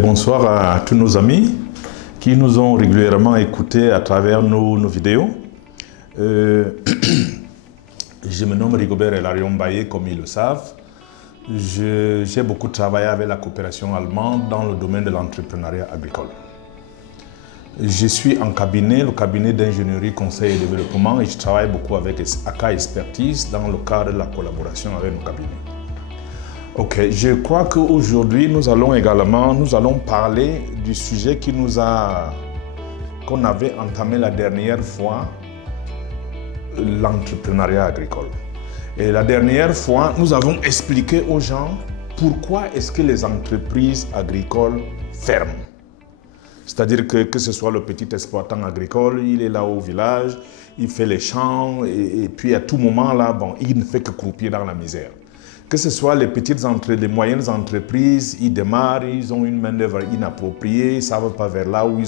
Bonsoir à tous nos amis qui nous ont régulièrement écoutés à travers nos vidéos. Je me nomme Rigobert Elarion Baye, comme ils le savent. J'ai beaucoup travaillé avec la coopération allemande dans le domaine de l'entrepreneuriat agricole. Je suis en cabinet, le cabinet d'ingénierie, conseil et développement, et je travaille beaucoup avec AK Expertise dans le cadre de la collaboration avec nos cabinets. Ok, je crois qu'aujourd'hui nous allons parler du sujet qu'on avait entamé la dernière fois, l'entrepreneuriat agricole. Et la dernière fois, nous avons expliqué aux gens pourquoi est-ce que les entreprises agricoles ferment. C'est-à-dire que ce soit le petit exploitant agricole, il est là au village, il fait les champs et puis à tout moment là, bon, il ne fait que croupir dans la misère. Que ce soit les moyennes entreprises, ils démarrent, ils ont une main-d'œuvre inappropriée, ils ne savent pas vers là où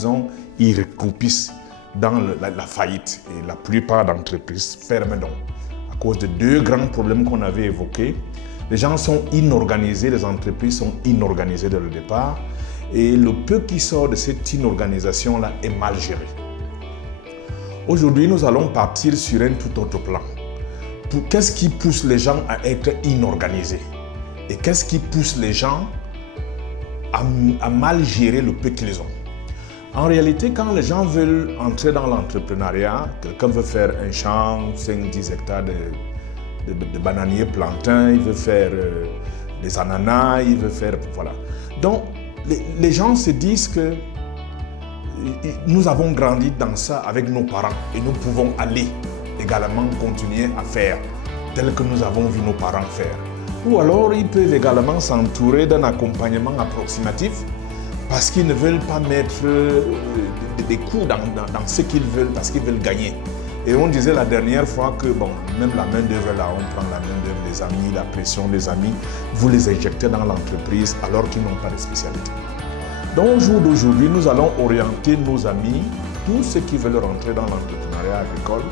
ils recroupissent dans la faillite. Et la plupart d'entreprises ferment donc. À cause de deux grands problèmes qu'on avait évoqués. Les gens sont inorganisés, les entreprises sont inorganisées dès le départ. Et le peu qui sort de cette inorganisation-là est mal géré. Aujourd'hui, nous allons partir sur un tout autre plan. Qu'est-ce qui pousse les gens à être inorganisés? Et qu'est-ce qui pousse les gens à mal gérer le peu qu'ils ont? En réalité, quand les gens veulent entrer dans l'entrepreneuriat, quelqu'un veut faire un champ, 5-10 hectares de bananiers plantains, il veut faire des ananas, il veut faire... Voilà. Donc, les gens se disent que nous avons grandi dans ça avec nos parents et nous pouvons aller également continuer à faire tel que nous avons vu nos parents faire. Ou alors ils peuvent également s'entourer d'un accompagnement approximatif parce qu'ils ne veulent pas mettre des coups dans ce qu'ils veulent parce qu'ils veulent gagner. Et on disait la dernière fois que bon, même la main d'œuvre là, on prend la main d'œuvre des amis, la pression des amis, vous les injectez dans l'entreprise alors qu'ils n'ont pas de spécialité. Donc au jour d'aujourd'hui, nous allons orienter nos amis, tous ceux qui veulent rentrer dans l'entrepreneuriat agricole,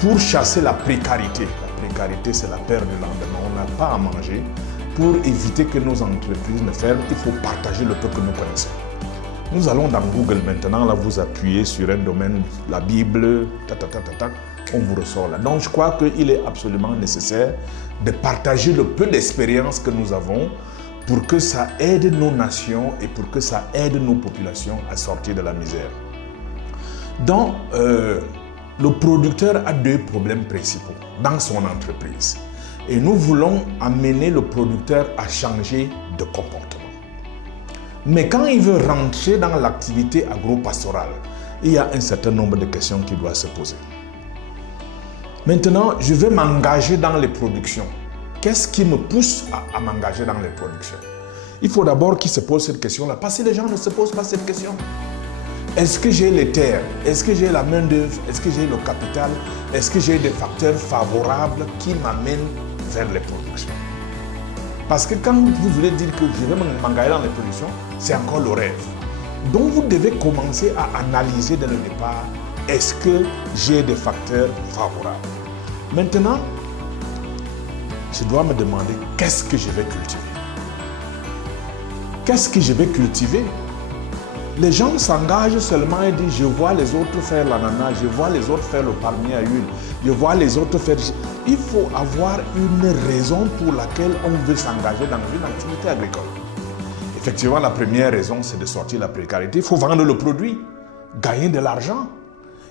pour chasser la précarité. La précarité, c'est la perte du lendemain. On n'a pas à manger. Pour éviter que nos entreprises ne ferment, il faut partager le peu que nous connaissons. Nous allons dans Google maintenant, là vous appuyez sur un domaine, la Bible, on vous ressort là. Donc je crois qu'il est absolument nécessaire de partager le peu d'expérience que nous avons pour que ça aide nos nations et pour que ça aide nos populations à sortir de la misère. Donc, le producteur a deux problèmes principaux dans son entreprise. Et nous voulons amener le producteur à changer de comportement. Mais quand il veut rentrer dans l'activité agro-pastorale, il y a un certain nombre de questions qui doivent se poser. Maintenant, je vais m'engager dans les productions. Qu'est-ce qui me pousse à m'engager dans les productions? Il faut d'abord qu'il se pose cette question-là, parce que les gens ne se posent pas cette question. Est-ce que j'ai les terres? Est-ce que j'ai la main-d'œuvre? Est-ce que j'ai le capital? Est-ce que j'ai des facteurs favorables qui m'amènent vers les productions? Parce que quand vous voulez dire que je vais m'engager dans les productions, c'est encore le rêve. Donc vous devez commencer à analyser dès le départ, est-ce que j'ai des facteurs favorables? Maintenant, je dois me demander, qu'est-ce que je vais cultiver? Qu'est-ce que je vais cultiver? Les gens s'engagent seulement et disent, je vois les autres faire l'ananas, je vois les autres faire le palmier à huile, je vois les autres faire... Il faut avoir une raison pour laquelle on veut s'engager dans une activité agricole. Effectivement, la première raison, c'est de sortir de la précarité. Il faut vendre le produit, gagner de l'argent.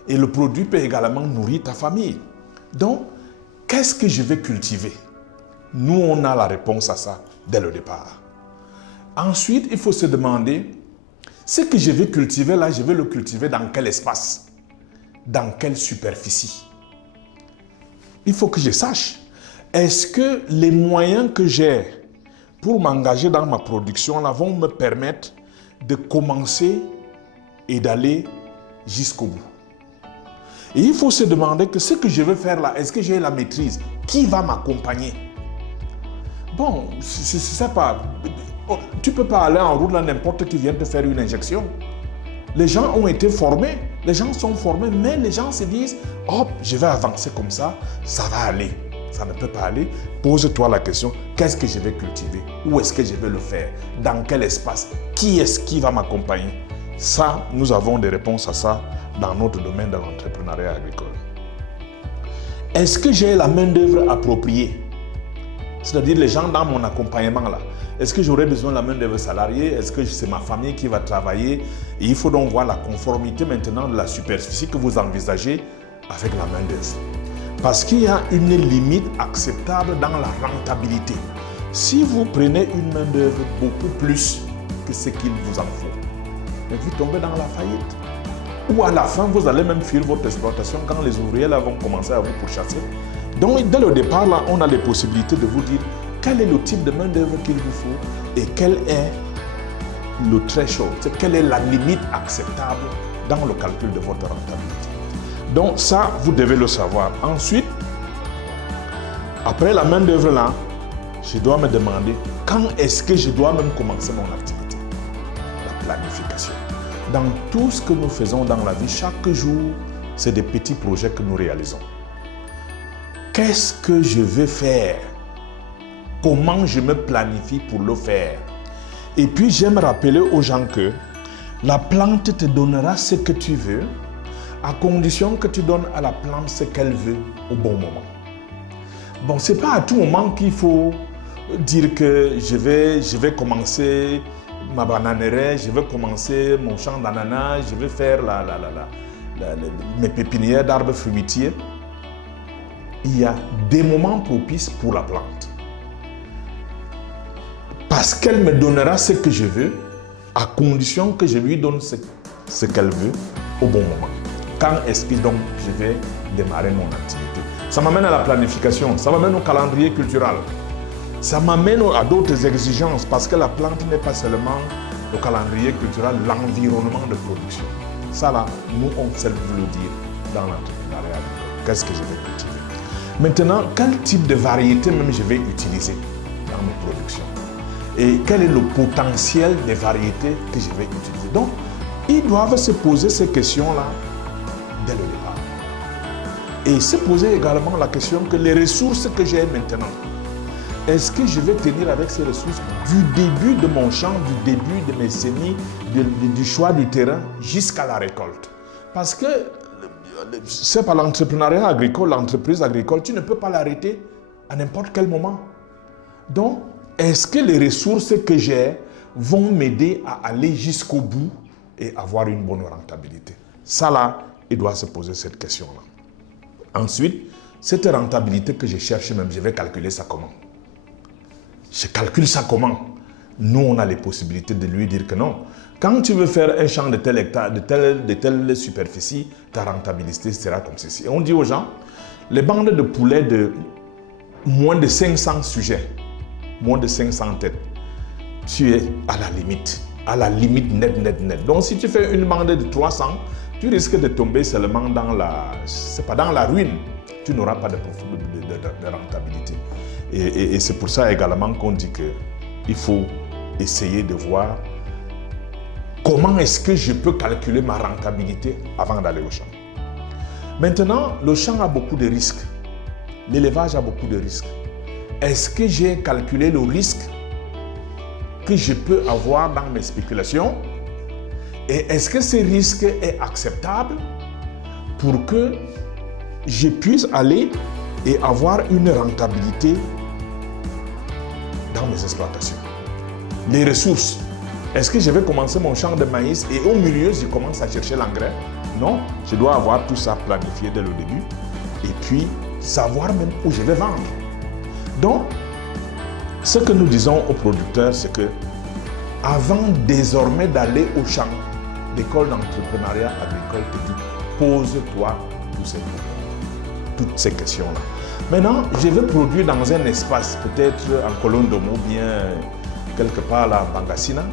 Et le produit peut également nourrir ta famille. Donc, qu'est-ce que je vais cultiver? Nous, on a la réponse à ça dès le départ. Ensuite, il faut se demander, ce que je vais cultiver là, je vais le cultiver dans quel espace? Dans quelle superficie? Il faut que je sache, est-ce que les moyens que j'ai pour m'engager dans ma production là vont me permettre de commencer et d'aller jusqu'au bout? Et il faut se demander que ce que je veux faire là, est-ce que j'ai la maîtrise? Qui va m'accompagner? Bon, je ne sais pas. Tu ne peux pas aller en route là, n'importe qui vient te faire une injection. Les gens ont été formés, les gens sont formés, mais les gens se disent, hop, je vais avancer comme ça va aller. Ça ne peut pas aller. Pose-toi la question, qu'est-ce que je vais cultiver? Où est-ce que je vais le faire? Dans quel espace? Qui est-ce qui va m'accompagner? Ça, nous avons des réponses à ça dans notre domaine de l'entrepreneuriat agricole. Est-ce que j'ai la main-d'œuvre appropriée? C'est-à-dire les gens dans mon accompagnement là. Est-ce que j'aurai besoin de la main-d'œuvre salariée? Est-ce que c'est ma famille qui va travailler? Et il faut donc voir la conformité maintenant de la superficie que vous envisagez avec la main-d'œuvre. Parce qu'il y a une limite acceptable dans la rentabilité. Si vous prenez une main-d'œuvre beaucoup plus que ce qu'il vous en faut, mais vous tombez dans la faillite. Ou à la fin, vous allez même fuir votre exploitation quand les ouvriers là vont commencer à vous pourchasser. Donc, dès le départ, là, on a les possibilités de vous dire quel est le type de main-d'œuvre qu'il vous faut et quel est le threshold, quelle est la limite acceptable dans le calcul de votre rentabilité. Donc, ça, vous devez le savoir. Ensuite, après la main-d'œuvre là, je dois me demander quand est-ce que je dois même commencer mon activité. La planification. Dans tout ce que nous faisons dans la vie, chaque jour, c'est des petits projets que nous réalisons. Qu'est-ce que je vais faire? Comment je me planifie pour le faire? Et puis, j'aime rappeler aux gens que la plante te donnera ce que tu veux, à condition que tu donnes à la plante ce qu'elle veut au bon moment. Bon, ce n'est pas à tout moment qu'il faut dire que je vais commencer ma bananeraie, je vais commencer mon champ d'ananas, je vais faire mes pépinières d'arbres fruitiers. Il y a des moments propices pour la plante. Parce qu'elle me donnera ce que je veux, à condition que je lui donne ce qu'elle veut au bon moment. Quand est-ce que donc je vais démarrer mon activité? Ça m'amène à la planification, ça m'amène au calendrier culturel. Ça m'amène à d'autres exigences parce que la plante n'est pas seulement le calendrier culturel, l'environnement de production. Ça là, nous on sait vous le dire dans l'entrepreneuriat. Qu'est-ce que je vais cultiver? Maintenant, quel type de variété même je vais utiliser dans mes productions? Et quel est le potentiel des variétés que je vais utiliser? Donc, ils doivent se poser ces questions-là dès le départ. Et se poser également la question que les ressources que j'ai maintenant, est-ce que je vais tenir avec ces ressources du début de mon champ, du début de mes semis, du choix du terrain jusqu'à la récolte? Parce que c'est pas l'entrepreneuriat agricole, l'entreprise agricole, tu ne peux pas l'arrêter à n'importe quel moment. Donc, est-ce que les ressources que j'ai vont m'aider à aller jusqu'au bout et avoir une bonne rentabilité? Ça là, il doit se poser cette question-là. Ensuite, cette rentabilité que je cherche même, je vais calculer ça comment? Je calcule ça comment? Nous, on a les possibilités de lui dire que non. Quand tu veux faire un champ de tel hectare, de telle superficie, ta rentabilité sera comme ceci. Et on dit aux gens, les bandes de poulets de moins de 500 sujets, moins de 500 têtes, tu es à la limite net. Donc si tu fais une bande de 300, tu risques de tomber seulement dans la ruine. Tu n'auras pas de rentabilité. Et c'est pour ça également qu'on dit qu'il faut essayer de voir comment est-ce que je peux calculer ma rentabilité avant d'aller au champ. Maintenant, le champ a beaucoup de risques. L'élevage a beaucoup de risques. Est-ce que j'ai calculé le risque que je peux avoir dans mes spéculations? Et est-ce que ce risque est acceptable pour que je puisse aller et avoir une rentabilité dans mes exploitations? Les ressources. Est-ce que je vais commencer mon champ de maïs et au milieu, je commence à chercher l'engrais? Non, je dois avoir tout ça planifié dès le début et puis savoir même où je vais vendre. Donc, ce que nous disons aux producteurs, c'est que avant désormais d'aller au champ, l'école d'entrepreneuriat agricole te dit, pose-toi toutes ces questions-là. Maintenant, je vais produire dans un espace, peut-être en Colondomo, bien quelque part là, en Bangassina.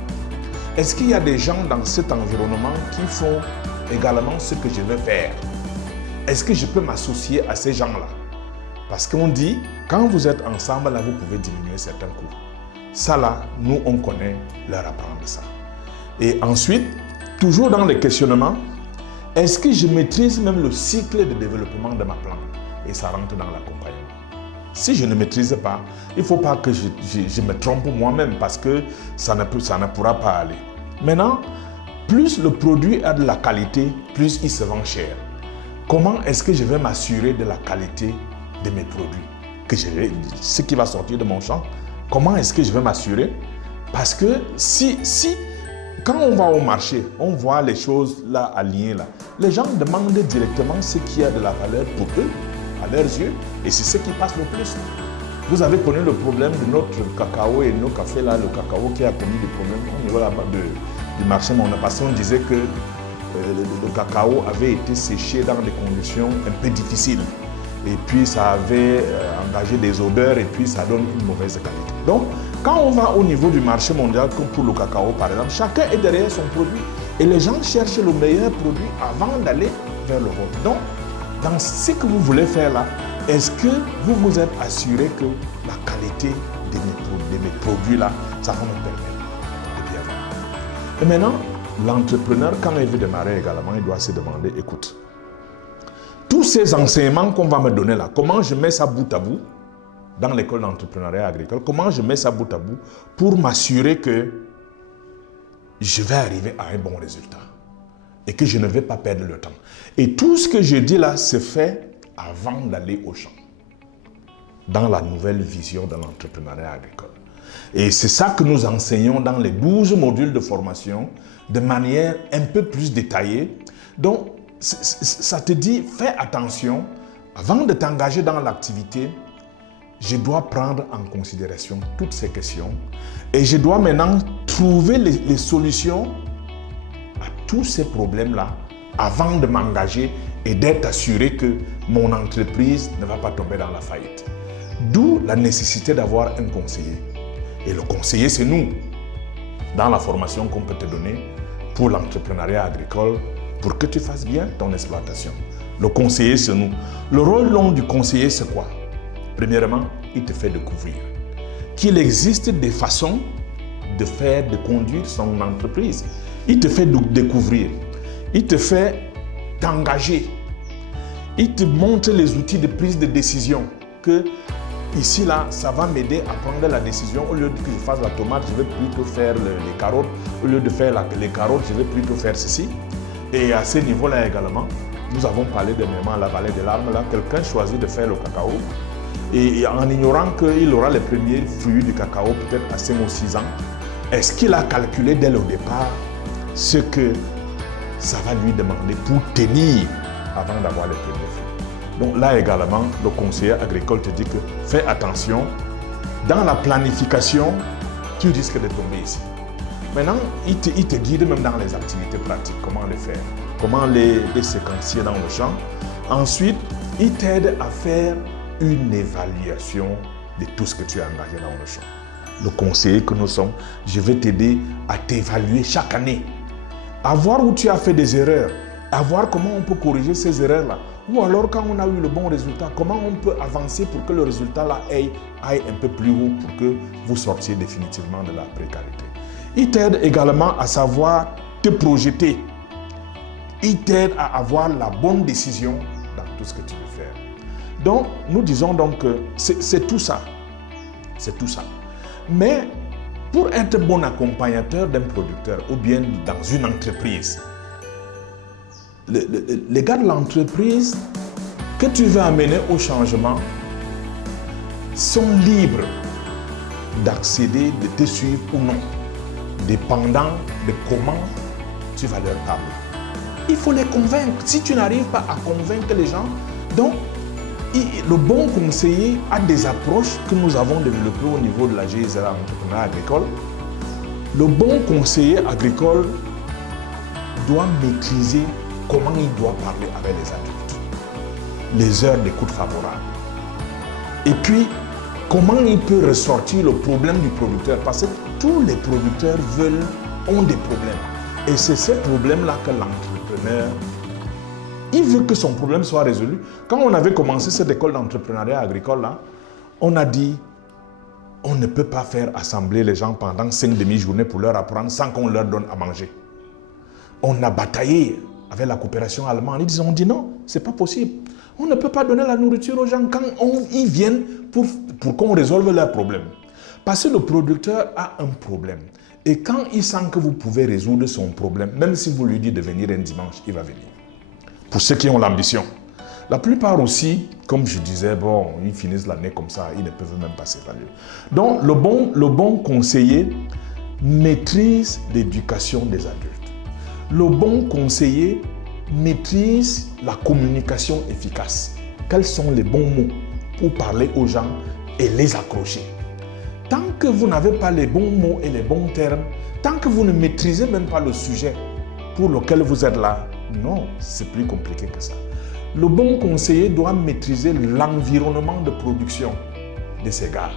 Est-ce qu'il y a des gens dans cet environnement qui font également ce que je veux faire? Est-ce que je peux m'associer à ces gens-là? Parce qu'on dit, quand vous êtes ensemble, là, vous pouvez diminuer certains coûts. Ça là, nous, on connaît leur apprendre ça. Et ensuite, toujours dans les questionnements, est-ce que je maîtrise même le cycle de développement de ma plante? Et ça rentre dans l'accompagnement. Si je ne maîtrise pas, il ne faut pas que je me trompe moi-même parce que ça ne pourra pas aller. Maintenant, plus le produit a de la qualité, plus il se vend cher. Comment est-ce que je vais m'assurer de la qualité de mes produits? Ce qui va sortir de mon champ, comment est-ce que je vais m'assurer? Parce que quand on va au marché, on voit les choses là alignées là. Les gens demandent directement ce qui a de la valeur pour eux, à leurs yeux, et c'est ce qui passe le plus. Vous avez connu le problème de notre cacao et nos cafés là, le cacao qui a connu des problèmes au niveau là-bas du marché mondial, parce qu'on disait que le cacao avait été séché dans des conditions un peu difficiles. Et puis ça avait engagé des odeurs et puis ça donne une mauvaise qualité. Donc, quand on va au niveau du marché mondial, comme pour le cacao par exemple, chacun est derrière son produit. Et les gens cherchent le meilleur produit avant d'aller vers le vôtre. Donc, dans ce que vous voulez faire là, est-ce que vous vous êtes assuré que la qualité de mes produits là, ça va me permettre de bien vendre? Et maintenant, l'entrepreneur, quand il veut démarrer également, il doit se demander, écoute, tous ces enseignements qu'on va me donner là, comment je mets ça bout à bout dans l'école d'entrepreneuriat agricole, comment je mets ça bout à bout pour m'assurer que je vais arriver à un bon résultat et que je ne vais pas perdre le temps. Et tout ce que je dis là se fait avant d'aller au champ, dans la nouvelle vision de l'entrepreneuriat agricole. Et c'est ça que nous enseignons dans les 12 modules de formation de manière un peu plus détaillée. Donc, ça te dit, fais attention, avant de t'engager dans l'activité, je dois prendre en considération toutes ces questions et je dois maintenant trouver les solutions à tous ces problèmes-là avant de m'engager et d'être assuré que mon entreprise ne va pas tomber dans la faillite. D'où la nécessité d'avoir un conseiller. Et le conseiller, c'est nous, dans la formation qu'on peut te donner pour l'entrepreneuriat agricole, pour que tu fasses bien ton exploitation. Le conseiller, c'est nous. Le rôle long du conseiller, c'est quoi? Premièrement, il te fait découvrir qu'il existe des façons de conduire son entreprise. Il te fait découvrir. Il te fait t'engager. Il te montre les outils de prise de décision. Que ici, là, ça va m'aider à prendre la décision. Au lieu que je fasse la tomate, je vais plutôt faire les carottes. Au lieu de faire les carottes, je vais plutôt faire ceci. Et à ce niveau-là également, nous avons parlé dernièrement à la vallée des larmes. Là, quelqu'un choisit de faire le cacao. Et en ignorant qu'il aura les premiers fruits du cacao, peut-être à 5 ou 6 ans, est-ce qu'il a calculé dès le départ ce que ça va lui demander pour tenir avant d'avoir les premiers fruits? Donc là également, le conseiller agricole te dit que fais attention, dans la planification, tu risques de tomber ici. Maintenant, il te guide même dans les activités pratiques, comment les faire, comment les séquencier dans le champ. Ensuite, il t'aide à faire une évaluation de tout ce que tu as engagé dans le champ. Le conseiller que nous sommes, je vais t'aider à t'évaluer chaque année, à voir où tu as fait des erreurs, à voir comment on peut corriger ces erreurs-là. Ou alors, quand on a eu le bon résultat, comment on peut avancer pour que le résultat-là aille un peu plus haut pour que vous sortiez définitivement de la précarité. Il t'aide également à savoir te projeter. Il t'aide à avoir la bonne décision dans tout ce que tu veux faire. Donc, nous disons donc que c'est tout ça. C'est tout ça. Mais pour être bon accompagnateur d'un producteur ou bien dans une entreprise, les gars de l'entreprise que tu veux amener au changement sont libres d'accéder, de te suivre ou non, dépendant de comment tu vas leur parler. Il faut les convaincre. Si tu n'arrives pas à convaincre les gens, donc le bon conseiller a des approches que nous avons développées au niveau de la GIZERA Entrepreneuriat Agricole. Le bon conseiller agricole doit maîtriser comment il doit parler avec les adultes, les heures d'écoute favorables. Et puis, comment il peut ressortir le problème du producteur, parce que tous les producteurs ont des problèmes. Et c'est ces problèmes-là que l'entrepreneur, il veut que son problème soit résolu. Quand on avait commencé cette école d'entrepreneuriat agricole, là, on a dit, on ne peut pas faire assembler les gens pendant 5 demi-journées pour leur apprendre sans qu'on leur donne à manger. On a bataillé avec la coopération allemande. Ils ont dit non, c'est pas possible. On ne peut pas donner la nourriture aux gens quand ils viennent pour qu'on résolve leurs problèmes. Parce que le producteur a un problème. Et quand il sent que vous pouvez résoudre son problème, même si vous lui dites de venir un dimanche, il va venir. Pour ceux qui ont l'ambition. La plupart aussi, comme je disais, bon, ils finissent l'année comme ça, ils ne peuvent même pas s'évaluer. Donc, le bon conseiller maîtrise l'éducation des adultes. Le bon conseiller maîtrise la communication efficace. Quels sont les bons mots pour parler aux gens et les accrocher? Tant que vous n'avez pas les bons mots et les bons termes, tant que vous ne maîtrisez même pas le sujet pour lequel vous êtes là, non, c'est plus compliqué que ça. Le bon conseiller doit maîtriser l'environnement de production de ces gars.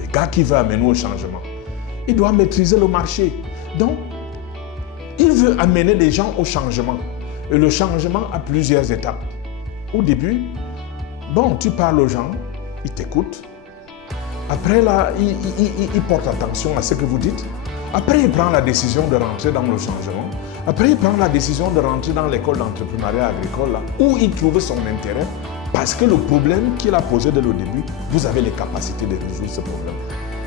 Les gars qui veulent amener au changement. Il doit maîtriser le marché. Donc, il veut amener des gens au changement. Et le changement a plusieurs étapes. Au début, bon, tu parles aux gens, ils t'écoutent. Après, là, il porte attention à ce que vous dites. Après, il prend la décision de rentrer dans le changement. Après, il prend la décision de rentrer dans l'école d'entrepreneuriat agricole, là, où il trouve son intérêt. Parce que le problème qu'il a posé dès le début, vous avez les capacités de résoudre ce problème.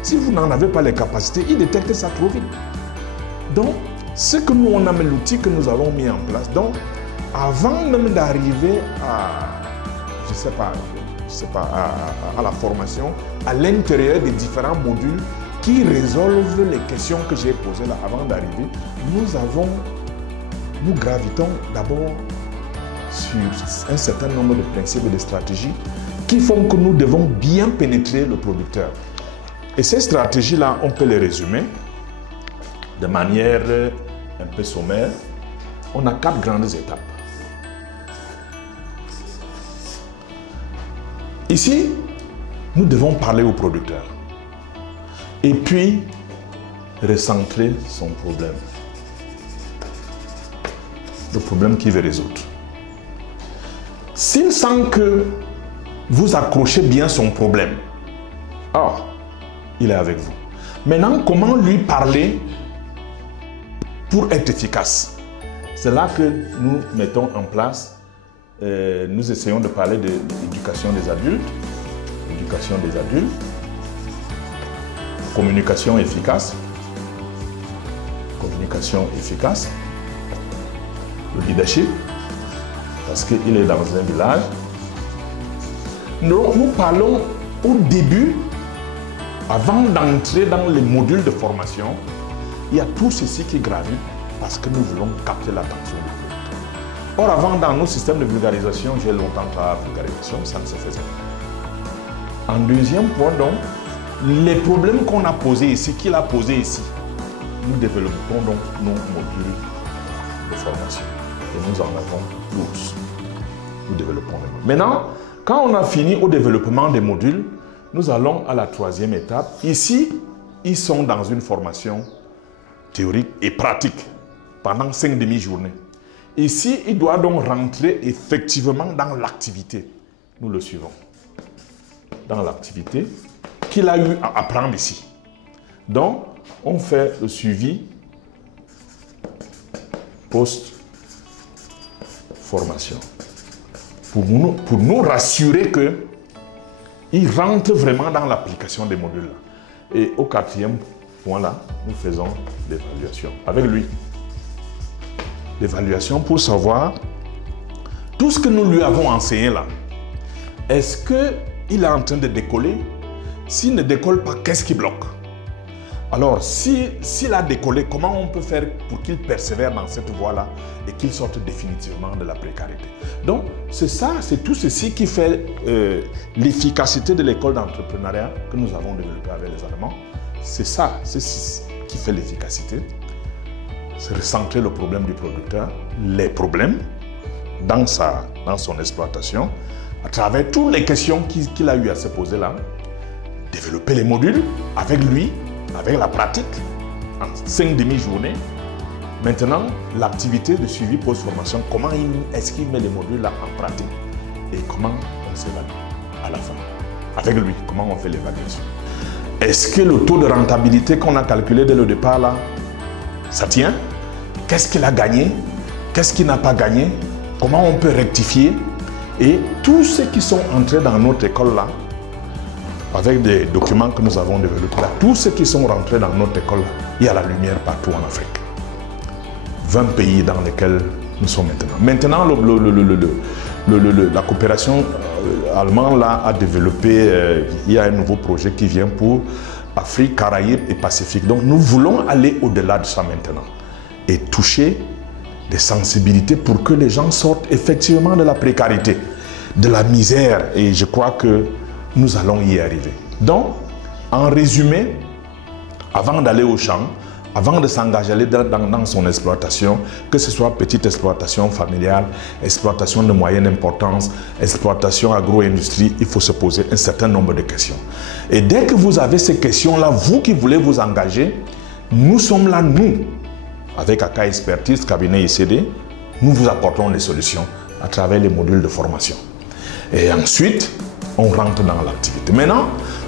Si vous n'en avez pas les capacités, il détecte ça trop vite. Donc, ce que nous, on a mis l'outil que nous avons mis en place. Donc, avant même d'arriver à, je sais pas, à la formation, à l'intérieur des différents modules qui résolvent les questions que j'ai posées là avant d'arriver, nous gravitons d'abord sur un certain nombre de principes et de stratégies qui font que nous devons bien pénétrer le producteur. Et ces stratégies-là, on peut les résumer de manière un peu sommaire. On a 4 grandes étapes. Ici, nous devons parler au producteur et puis recentrer son problème. Le problème qu'il veut résoudre. S'il sent que vous accrochez bien son problème, alors, il est avec vous. Maintenant, comment lui parler pour être efficace? C'est là que nous mettons en place, nous essayons de parler de l'éducation des adultes, communication efficace, le leadership, parce qu'il est dans un village. Nous parlons au début, avant d'entrer dans les modules de formation, il y a tout ceci qui gravite parce que nous voulons capter l'attention du producteur. Or, avant, dans nos systèmes de vulgarisation, j'ai longtemps travaillé à la vulgarisation, ça ne se faisait pas. En deuxième point, donc, les problèmes qu'on a posés ici, qu'il a posés ici, nous développons donc nos modules de formation. Et nous en avons 12. Nous développons les modules. Maintenant, quand on a fini au développement des modules, nous allons à la 3e étape. Ici, ils sont dans une formation théorique et pratique pendant 5 demi-journées. Ici, il doit donc rentrer effectivement dans l'activité. Nous le suivons. Dans l'activité qu'il a eu à apprendre ici. Donc, on fait le suivi post-formation. Pour nous rassurer qu'il rentre vraiment dans l'application des modules. Et au 4e point là, nous faisons l'évaluation avec lui. L'évaluation pour savoir tout ce que nous lui avons enseigné là. Est-ce qu'il est en train de décoller? S'il ne décolle pas, qu'est-ce qui bloque? Alors, s'il a décollé, comment on peut faire pour qu'il persévère dans cette voie-là et qu'il sorte définitivement de la précarité? Donc, c'est ça, c'est tout ceci qui fait l'efficacité de l'école d'entrepreneuriat que nous avons développée avec les Allemands. C'est ça, c'est ce qui fait l'efficacité. C'est recentrer le problème du producteur, les problèmes dans son exploitation, à travers toutes les questions qu'il a eu à se poser là, développer les modules avec lui, avec la pratique, en 5 demi-journées. Maintenant, l'activité de suivi post-formation, comment est-ce qu'il met les modules là en pratique et comment on s'évalue à la fin. Avec lui, comment on fait l'évaluation. Est-ce que le taux de rentabilité qu'on a calculé dès le départ là, ça tient? Qu'est-ce qu'il a gagné? Qu'est-ce qu'il n'a pas gagné? comment on peut rectifier. Et tous ceux qui sont entrés dans notre école là, avec des documents que nous avons développés là, tous ceux qui sont rentrés dans notre école là, il y a la lumière partout en Afrique. 20 pays dans lesquels nous sommes maintenant. Maintenant, la coopération allemande là, a développé, il y a un nouveau projet qui vient pour Afrique, Caraïbes et Pacifique. Donc nous voulons aller au-delà de ça maintenant et toucher des sensibilités pour que les gens sortent effectivement de la précarité, de la misère. Et je crois que nous allons y arriver. Donc, en résumé, avant d'aller au champ, avant de s'engager dans son exploitation, que ce soit petite exploitation familiale, exploitation de moyenne importance, exploitation agro-industrie, il faut se poser un certain nombre de questions. Et dès que vous avez ces questions-là, vous qui voulez vous engager, nous sommes là, nous, avec AK Expertise, cabinet ICD, nous vous apportons les solutions à travers les modules de formation. Et ensuite, on rentre dans l'activité. Maintenant,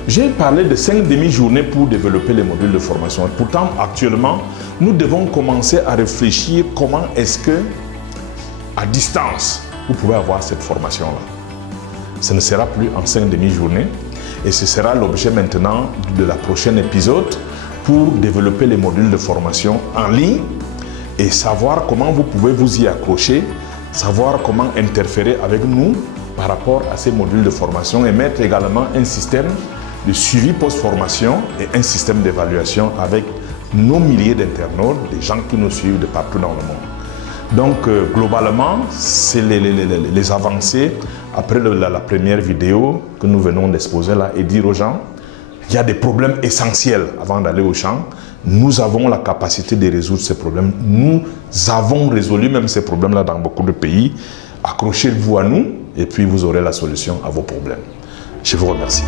j'ai parlé de 5 demi-journées pour développer les modules de formation. Pourtant, actuellement, nous devons commencer à réfléchir comment est-ce que, à distance, vous pouvez avoir cette formation-là. Ce ne sera plus en 5 demi-journées et ce sera l'objet maintenant de la prochaine épisode pour développer les modules de formation en ligne et savoir comment vous pouvez vous y accrocher, savoir comment interférer avec nous par rapport à ces modules de formation et mettre également un système de suivi post-formation et un système d'évaluation avec nos milliers d'internautes, des gens qui nous suivent de partout dans le monde. Donc, globalement, c'est les avancées après la première vidéo que nous venons d'exposer là et dire aux gens, il y a des problèmes essentiels avant d'aller au champ. Nous avons la capacité de résoudre ces problèmes. Nous avons résolu même ces problèmes-là dans beaucoup de pays. Accrochez-vous à nous et puis vous aurez la solution à vos problèmes. Je vous remercie.